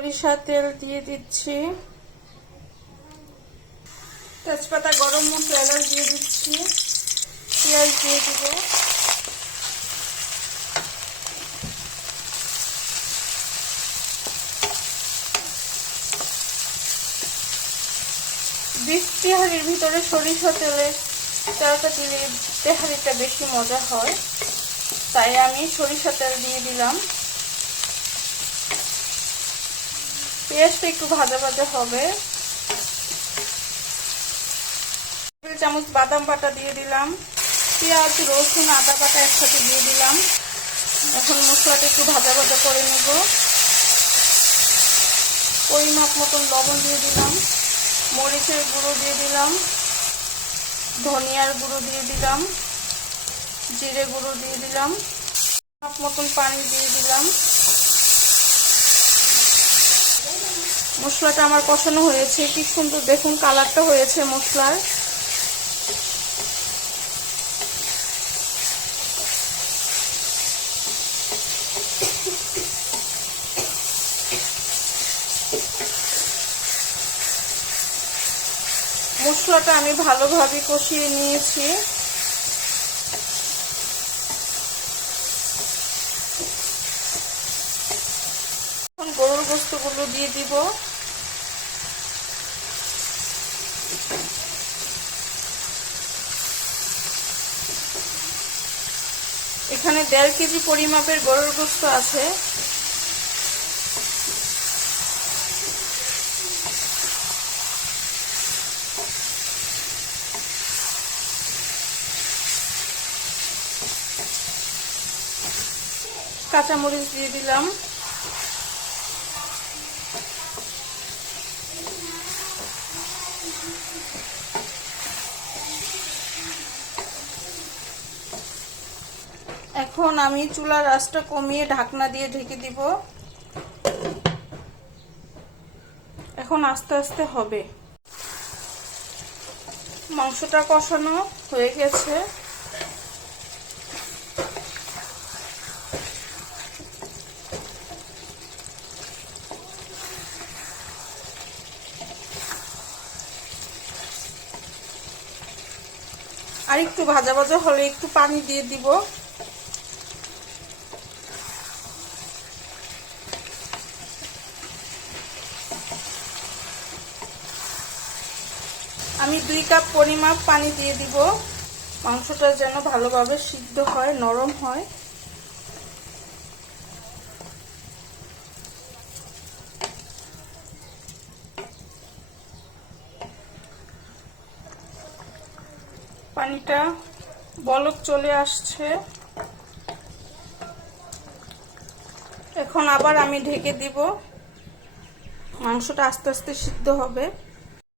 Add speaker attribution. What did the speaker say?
Speaker 1: সরিষা তেল দিয়ে দিচ্ছি। তেজপাতা গরম মশলা এলাচ দিয়ে দিচ্ছি। পেঁয়াজ দিয়ে দিব। তেহারির ভিতরে সরিষা তেলে তেলটা দিলে তেহারিটা বেশি মজা হয়, তাই আমি সরিষা তেল দিয়ে দিলাম। পেঁয়াজটা একটু ভাজা ভাজা হবে। চামচ বাদাম বাটা দিয়ে দিলাম। পেঁয়াজ, রসুন, আদা বাটা একসাথে দিয়ে দিলাম। এখন মশলাটা একটু ভাজা ভাজা করে নেব। পরিমাপ মতন লবণ দিয়ে দিলাম। মরিচের গুঁড়ো দিয়ে দিলাম। ধনিয়ার গুঁড়ো দিয়ে দিলাম। জিরে গুঁড়ো দিয়ে দিলাম। মতন পানি দিয়ে দিলাম। মশলাটা আমার কষানো হয়েছে, কি সুন্দর দেখুন কালারটা হয়েছে মশলার। মশলাটা আমি ভালোভাবে কষিয়ে নিয়েছি। এখন গরুর গোস্তগুলো দিয়ে দিব। এখানে দেড় কেজি পরিমাপের গরুর গোস্ত আছে। কাঁচামরিচ দিয়ে দিলাম। এখন আমি চুলার আঁচটা কমিয়ে ঢাকনা দিয়ে ঢেকে দিব। এখন আস্তে আস্তে হবে। মাংসটা কষানো হয়ে গেছে। আর একটু ভাজা ভাজা হলে একটু পানি দিয়ে দিব। আমি দুই কাপ পরিমাপ পানি দিয়ে দিব। মাংসটা যেন ভালোভাবে সিদ্ধ হয়, নরম হয়। পানিটা বলক চলে আসছে। এখন আবার আমি ঢেকে দিব। মাংসটা আস্তে আস্তে সিদ্ধ হবে।